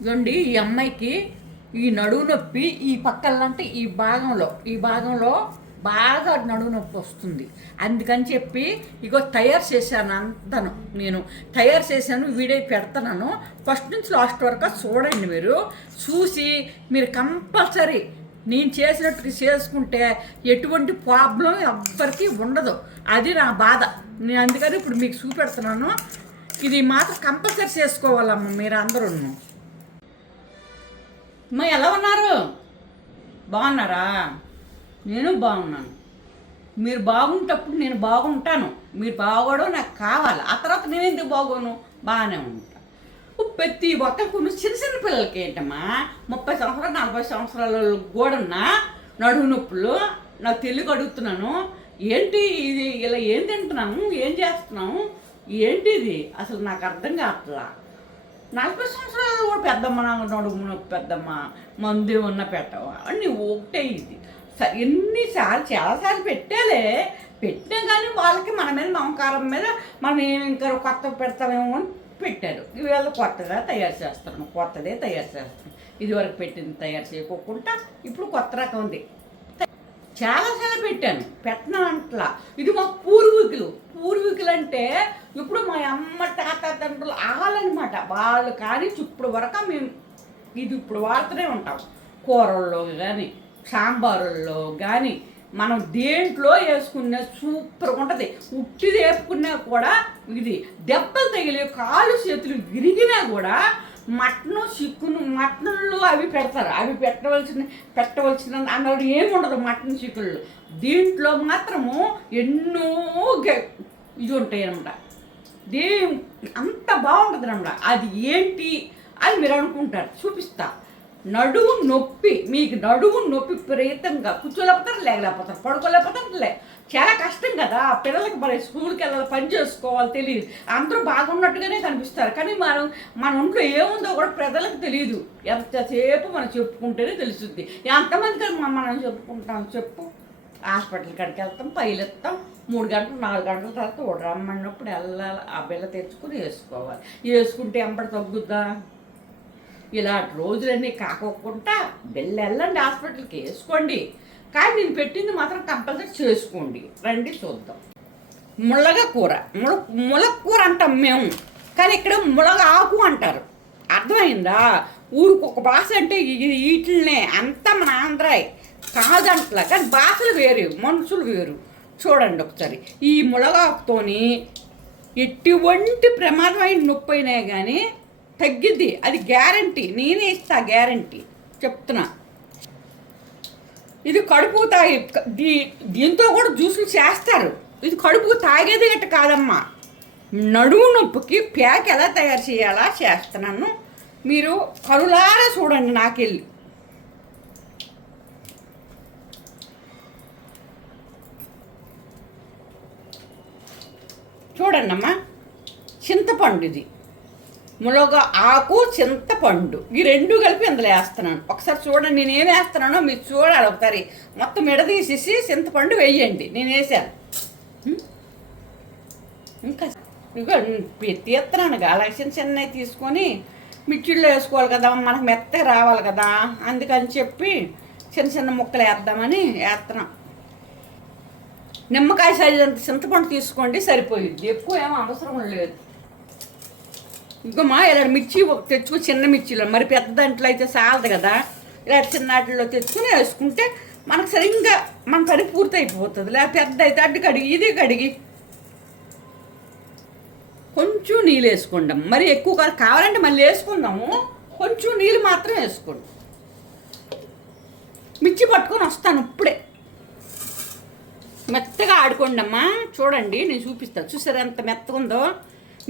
ఇదిగోండి ఈ అమ్మాయికి ఈ నడువు నొప్పి ఈ పక్కలంటే ఈ భాగంలో ఈ భాగంలో బాగా నడువు నొప్పి వస్తుంది. అందుకని చెప్పి ఇగో తయారు చేశాను అంతను నేను. తయారు చేశాను వీడియో పెడతాను ఫస్ట్ నుంచి లాస్ట్ వరకు చూడండి మీరు. చూసి మీరు కంపల్సరీ నేను చేసినట్టు చేసుకుంటే ఎటువంటి ప్రాబ్లం ఎవ్వరికీ ఉండదు. అది నా బాధ. నేను అందుకని ఇప్పుడు మీకు చూపెడుతున్నాను. ఇది మాత్రం కంపల్సరీ చేసుకోవాలమ్మ మీరు అందరూ అమ్మ ఎలా ఉన్నారు? బాగున్నారా? నేను బాగున్నాను. మీరు బాగుంటప్పుడు నేను బాగుంటాను. మీరు బాగోవడం నాకు కావాలి. ఆ తర్వాత నేను ఎందుకు బాగోను? బాగానే ఉంటాను ప్రతి ఒక్కరికి చిన్న చిన్న పిల్లలకి ఏంటమ్మా ముప్పై సంవత్సరాలు నలభై సంవత్సరాల కూడాన్నా నడువు నొప్పులు నాకు తెలుగు అడుగుతున్నాను ఏంటి ఇది? ఇలా ఏం తింటున్నాము? ఏం చేస్తున్నాము? ఏంటి ఇది అసలు నాకు అర్థం కావట్లా. నలభై సంవత్సరాలు కూడా పెద్దమ్మ నాకు పెద్దమ్మ మందు ఉన్న పెట్టవా అన్నీ ఒకటే ఇది. ఎన్నిసార్లు చాలాసార్లు పెట్టాలే. పెట్టినా కానీ వాళ్ళకి మన మీద మమకారం మీద మనం ఏమి ఇంకా కొత్త పెడతామేమో అని పెట్టారు. ఇవాళ కొత్తగా తయారు చేస్తాను కొత్తదే తయారు చేస్తాను ఇదివరకు పెట్టింది తయారు చేయకోకుండా ఇప్పుడు కొత్త రకం ఉంది. చాలాసార్లు పెట్టాను పెట్టను. అంట్లా ఇది మా పూర్వీకులు. పూర్వీకులు అంటే ఇప్పుడు మా అమ్మ తాత తండ్రులు వాళ్ళనమాట వాళ్ళు కానీ ఇప్పుడు వరకు మేము ఇది ఇప్పుడు వాడుతూనే ఉంటాం. కూరల్లో కానీ సాంబారుల్లో కానీ మనం దేంట్లో వేసుకున్నా సూపర్గా ఉంటుంది. ఉట్టిది వేపుకున్నా కూడా ఇది దెబ్బలు తగిలి కాలు చేతులు విరిగినా కూడా మటను చిక్కును మటన్లు అవి పెడతారు. అవి పెట్టవలసిన పెట్టవలసిన అన్నది ఏమి ఉండదు మటన్ చిక్కుళ్ళు దీంట్లో మాత్రము ఎన్నో గె- ఇది ఉంటాయి అనమాట దే అంత బాగుంటుంది అనమాట అది ఏంటి అని మీరు అనుకుంటారు. చూపిస్తా. నడువు నొప్పి. మీకు నడువు నొప్పి విపరీతంగా. కూర్చోలేకపోతారు లేకపోతారు పడుకోలేకపోతారు లే చాలా కష్టం కదా. పిల్లలకి మరి స్కూల్కి వెళ్ళాలి పని చేసుకోవాలి తెలియదు అందరూ బాగున్నట్టుగానే కనిపిస్తారు. కానీ మనం మన ఒంట్లో ఏముందో కూడా ప్రజలకు తెలియదు ఎంతసేపు మనం చెప్పుకుంటేనే తెలుస్తుంది. ఎంతమంది మనం మనం చెప్పుకుంటాం? చెప్పు. హాస్పిటల్ కాడికి వెళ్తాం పైలెత్తాం మూడు గంటలు నాలుగు గంటల తర్వాత ఓడి రమ్మన్నప్పుడు వెళ్ళాలి. ఆ బిల్ల తెచ్చుకుని వేసుకోవాలి. వేసుకుంటే ఎంబడి తగ్గుద్దా? ఇలాంటి రోజులన్నీ కాకోకుండా బిల్ల వెళ్ళండి హాస్పిటల్కి వేసుకోండి. కానీ నేను పెట్టింది మాత్రం కంపల్సరీ చేసుకోండి. రండి చూద్దాం. ముళ్ళగ కూర ముల ములక్కూర అంటాం మేము. కానీ ఇక్కడ ములగ ఆకు అంటారు. అర్థమైందా? ఊరికి ఒక భాష అంటే వీటినే వీటిల్నే. అంతా మన ఆంధ్రాయ్ కాదంట్లా. కానీ భాషలు వేరు. మనుషులు వేరు. చూడండి ఒకసారి. ఈ ములగాకుతోని ఎటువంటి ప్రమాదమైన నొప్పి అయినా కానీ తగ్గిద్ది. అది గ్యారంటీ. నేనే ఇస్తా గ్యారంటీ. చెప్తున్నా. ఇది కడుపు తాగి దీ దీంతో కూడా జ్యూసులు చేస్తారు. ఇది కడుపు తాగేది గట్ట కాదమ్మా. నడుము నొప్పికి ప్యాక్ ఎలా తయారు చేయాలా చేస్తున్నాను. మీరు కరులారా చూడండి నాకెళ్ళి. చూడండి అమ్మా చింతపండు ఇది. ములగ ఆకు చింతపండు. ఈ రెండు కలిపి ఇందులో వేస్తున్నాను. ఒకసారి చూడండి నేను ఏం వేస్తున్నానో మీరు చూడాలి ఒకసారి. మొత్తం ఎడదీసేసి చింతపండు వేయండి. నేను వేసాను ఉం? ఇంకా ఇగో తీస్తున్నాను అలా చిన్న చిన్నవి తీసుకొని మిర్చిల్లో వేసుకోవాలి కదా మనకు మెత్త రావాలి కదా అందుకని చెప్పి చిన్న చిన్న ముక్కలు వేద్దామని వేస్తున్నాం. నిమ్మకాయ సైజు అంత చింతపండు తీసుకోండి సరిపోయింది ఎక్కువ ఏమో అవసరం లేదు. ఇంకమ్మా ఇలా మిర్చి ఒక తెచ్చుకుని చిన్న మిర్చిలో మరి పెద్ద దాంట్లో అయితే చాలదు కదా. ఇలా చిన్న వాటిలో తెచ్చుకుని వేసుకుంటే మనకు సరిగ్గా మన పని పూర్తి అయిపోతుంది లేదా పెద్ద అయితే అడ్డు కడిగి ఇది కడిగి. కొంచెం నీళ్ళు వేసుకుందాం మరి ఎక్కువ కావాలంటే మళ్ళీ వేసుకుందాము. కొంచెం నీళ్ళు మాత్రం వేసుకోండి. మిర్చి పట్టుకొని వస్తాను ఇప్పుడే. మెత్తగా ఆడుకోండి అమ్మా చూడండి నేను చూపిస్తాను చూసారా ఎంత మెత్తగా ఉందో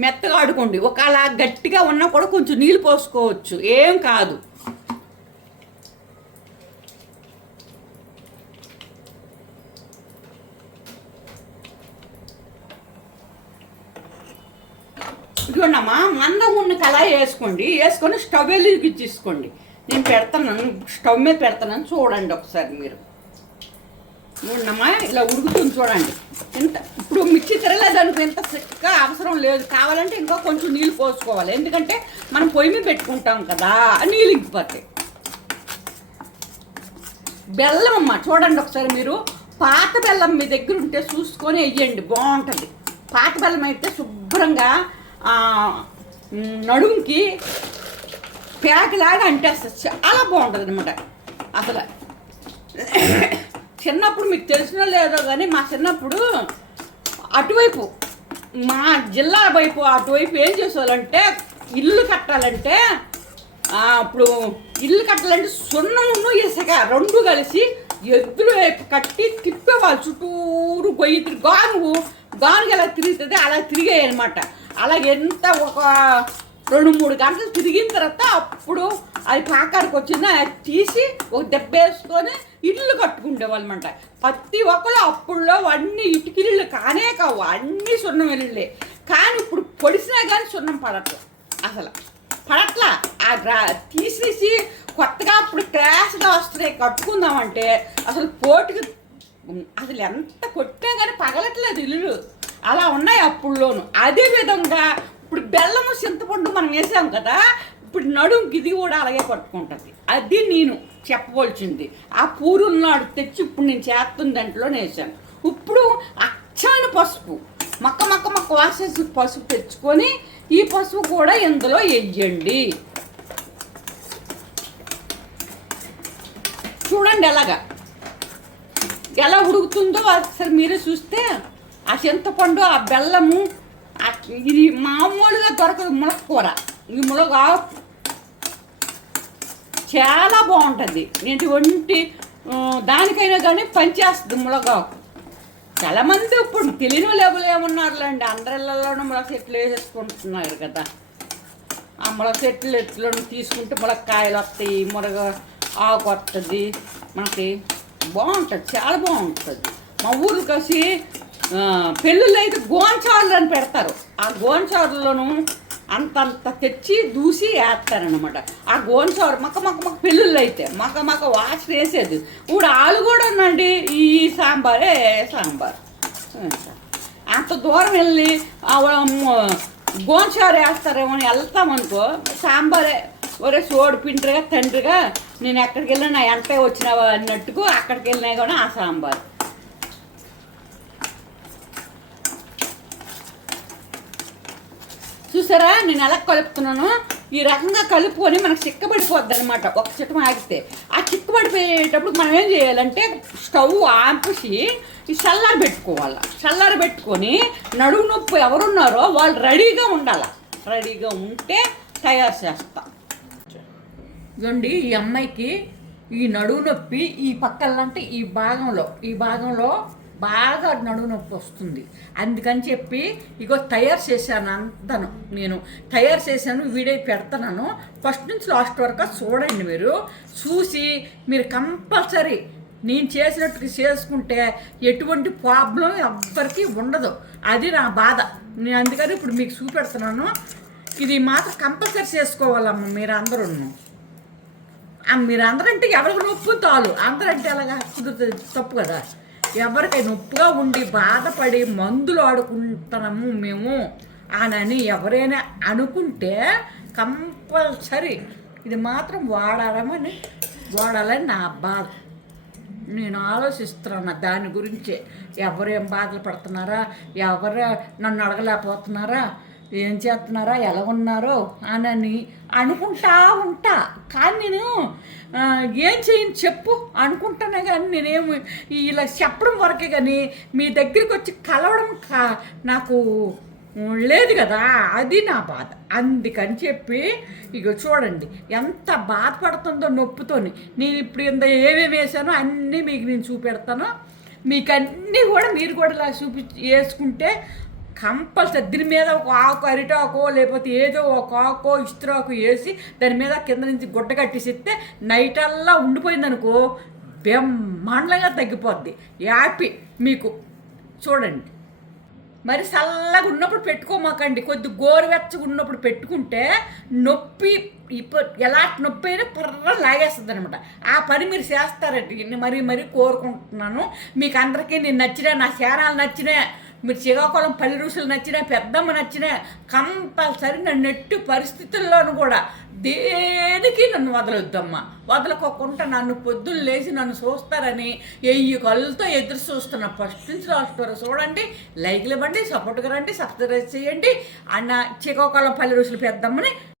మెత్తగా ఆడుకోండి. ఒకవేళ గట్టిగా ఉన్నా కూడా కొంచెం నీళ్ళు పోసుకోవచ్చు. ఏం కాదు. ఇదిగోండమ్మా మందం ఉన్న కళాయి వేసుకోండి. వేసుకొని స్టవ్ వెలిగించేసుకోండి నేను పెడతాను. స్టవ్ మీద పెడతానని చూడండి ఒకసారి మీరు. చూడమ్మా ఇలా ఉడుకుతుంది చూడండి. ఇంత ఇప్పుడు మిర్చి దానికి ఇంత చక్కగా అవసరం లేదు. కావాలంటే ఇంకా కొంచెం నీళ్ళు పోసుకోవాలి. ఎందుకంటే మనం పొయ్యి మీద పెట్టుకుంటాం కదా నీళ్ళు ఇంకిపోతాయి. బెల్లం అమ్మ చూడండి ఒకసారి మీరు. పాత బెల్లం మీ దగ్గర ఉంటే చూసుకొని వేయండి బాగుంటుంది. పాత బెల్లం అయితే శుభ్రంగా ఆ, నడుముకి ప్యాక్లాగా అంటేస్తుంది. చాలా బాగుంటుంది అనమాట అసలు చిన్నప్పుడు మీకు తెలిసినో లేదో కానీ మా చిన్నప్పుడు అటువైపు మా జిల్లా వైపు అటువైపు ఏం చేసేవాళ్ళంటే ఇల్లు కట్టాలంటే ఇప్పుడు ఇల్లు కట్టాలంటే సున్నమును ఇసుక రెండు కలిసి ఎద్దులు వైపు కట్టి తిప్పేవాళ్ళు చుట్టూరు పోయి గానుగు గానుగు ఎలా తిరుగుతుంది అలా తిరిగాయి అనమాట అలా ఎంత ఒక రెండు మూడు గంటలు తిరిగిన తర్వాత అప్పుడు అది పాకానికి వచ్చింది అది తీసి ఒక దెబ్బ వేసుకొని ఇల్లు కట్టుకుండేవాళ్ళు ప్రతి ఒక్కరు అప్పుడులో అన్ని ఇటుకిళ్ళు కానే కావు అన్నీ సున్నం ఇళ్ళే. కానీ ఇప్పుడు పొడిసినా కానీ సున్నం పడట్లేదు అసలు. పడట్లా. ఆ తీసేసి కొత్తగా ఇప్పుడు క్రాష్గా వస్తున్నాయి కట్టుకుందామంటే అసలు పోటుకి అసలు ఎంత కొట్టినా కానీ పగలట్లేదు ఇల్లులు. అలా ఉన్నాయి అప్పుడులోను. అదే విధంగా ఇప్పుడు బెల్లము చింతపండు మనం వేసాం కదా ఇప్పుడు నడుంకి ఇది కూడా అలాగే పట్టుకుంటుంది. అది నేను చెప్పవలసింది. ఆ పూరుల నాడు తెచ్చి ఇప్పుడు నేను చేస్తున్న దాంట్లో వేసాను ఇప్పుడు అచ్చమైన పసుపు మక్క మక్క మక్క వాసేసి పసుపు తెచ్చుకొని ఈ పసుపు కూడా ఇందులో వేయండి. చూడండి ఎలాగా. ఎలా ఉడుకుతుందో ఒకసారి మీరే చూస్తే ఆ చింతపండు ఆ బెల్లము ఇది మామూలుగా దొరకదు ములక్కూర ఈ ములగ చాలా బాగుంటుంది. ఎటువంటి దానికైనా కానీ పనిచేస్తుంది ములగాకు చాలామంది ఇప్పుడు తెలియని లేబులు ఏమున్నారులేండి? అందరిళ్ళలోనూ ములగ చెట్లు వేసేసుకుంటున్నారు కదా. ఆ ములగ చెట్లు ఎట్లను తీసుకుంటే ములక్కాయలు వస్తాయి మునగ ఆకు వస్తుంది. మనకి బాగుంటుంది చాలా బాగుంటుంది. మా ఊరు కలిసి పెళ్ళిళ్ళు అయితే గోంచారులు అని పెడతారు. ఆ గోంచారులను అంతంత తెచ్చి దూసి వేస్తారనమాట ఆ గోంచారు మక మక మక పెళ్ళిళ్ళు అయితే మక్క మక వాసన వేసేది. ఇప్పుడు ఆలు కూడా ఉందండి. ఈ సాంబారే సాంబార్? అంత దూరం వెళ్ళి ఆ గోంచారు వేస్తారేమో అని వెళ్తామనుకో సాంబారే ఒరే సోడు పిండ్రిగా తండ్రిగా నేను ఎక్కడికి వెళ్ళినా నా వచ్చినావా అన్నట్టుకు అక్కడికి వెళ్ళినా కూడా ఆ సాంబార్. చూసారా? నేను ఎలా కలుపుతున్నాను? ఈ రకంగా కలుపుకొని మనకు చిక్కబడిపోద్ది అనమాట ఒక చిట్టం ఆగితే. ఆ చిక్కబడిపోయేటప్పుడు మనం ఏం చేయాలంటే స్టవ్ ఆంపేసి ఈ చల్లార పెట్టుకోవాలి. చల్లార పెట్టుకొని నడుము నొప్పి ఎవరున్నారో వాళ్ళు రెడీగా ఉండాలి. రెడీగా ఉంటే తయారు చేస్తాం. ఇదిగోండి ఈ అమ్మాయికి ఈ నడువు నొప్పి ఈ పక్కలంటే ఈ భాగంలో ఈ భాగంలో బాగా నడుము నొప్పి వస్తుంది. అందుకని చెప్పి ఇగో తయారు చేశాను అంతను నేను. తయారు చేశాను వీడియో పెడతాను ఫస్ట్ నుంచి లాస్ట్ వరకు చూడండి మీరు. చూసి మీరు కంపల్సరీ నేను చేసినట్టు చేసుకుంటే ఎటువంటి ప్రాబ్లం ఎవ్వరికీ ఉండదు. అది నా బాధ. నేను అందుకని ఇప్పుడు మీకు చూపెడుతున్నాను. ఇది మాత్రం కంపల్సరీ చేసుకోవాలమ్మ మీరు అందరూ మీరు అందరంటే ఎవరికి నొప్పు తాలు. అందరంటే అలాగా కుదురుతుంది? తప్పు కదా. ఎవరికి నొప్పిగా ఉండి బాధపడి మందులు ఆడుకుంటున్నాము మేము అని ఎవరైనా అనుకుంటే కంపల్సరీ ఇది మాత్రం వాడాలమని వాడాలని నా బాధ. నేను ఆలోచిస్తున్నాను దాని గురించి. ఎవరేం బాధలు పడుతున్నారా? ఎవరు నన్ను అడగలేకపోతున్నారా? ఏం చేస్తున్నారా ఎలా ఉన్నారో అనని అనుకుంటా ఉంటా. కానీ నేను ఏం చేయను చెప్పు అనుకుంటానే కానీ నేనేమి ఇలా చెప్పడం వరకే కానీ మీ దగ్గరికి వచ్చి కలవడం కా నాకు లేదు కదా. అది నా బాధ. అందుకని చెప్పి ఇక చూడండి ఎంత బాధపడుతుందో నొప్పితోని. నేను ఇప్పుడు ఇంత ఏమేమి వేసానో అన్నీ మీకు నేను చూపెడతాను. మీకు అన్నీ కూడా మీరు కూడా ఇలా చూపి వేసుకుంటే కంపల్సరీ దీని మీద ఒక ఆకు అరిటాకో లేకపోతే ఏదో ఒక ఆకో ఇస్త్రాకు వేసి దాని మీద కింద నుంచి గుడ్డ కట్టేసిస్తే నైట్ అల్లా ఉండిపోయిందనుకో బ్రహ్మాండంగా తగ్గిపోద్ది. యాపీ మీకు. చూడండి. మరి చల్లగా ఉన్నప్పుడు పెట్టుకోమాకండి. కొద్ది గోరువెచ్చగా ఉన్నప్పుడు పెట్టుకుంటే నొప్పి ఇప్పుడు ఎలాంటి నొప్పి అయినా పర్ర లాగేస్తుంది అనమాట ఆ పని మీరు చేస్తారండి. నేను మరీ మరీ కోరుకుంటున్నాను. మీకు అందరికీ నేను నచ్చిన నా శానాలు నచ్చినా మీరు శ్రీకాకుళం పల్లి రుసులు నచ్చినా పెద్దమ్మ నచ్చినా కంపల్సరీ నన్ను ఎట్టి పరిస్థితుల్లోనూ కూడా దేనికి నన్ను వదలొద్దమ్మా. వదలకోకుండా నన్ను పొద్దులు లేచి నన్ను చూస్తారని ఎయ్యి కళ్ళతో ఎదురు చూస్తున్న ఫస్ట్ నుంచి లాస్ట్ వరకు చూడండి లైక్లు ఇవ్వండి సపోర్ట్గా రండి సబ్స్క్రైబ్ చేయండి. అన్న శ్రీకాకుళం పల్లి రుసులు పెద్దమ్మని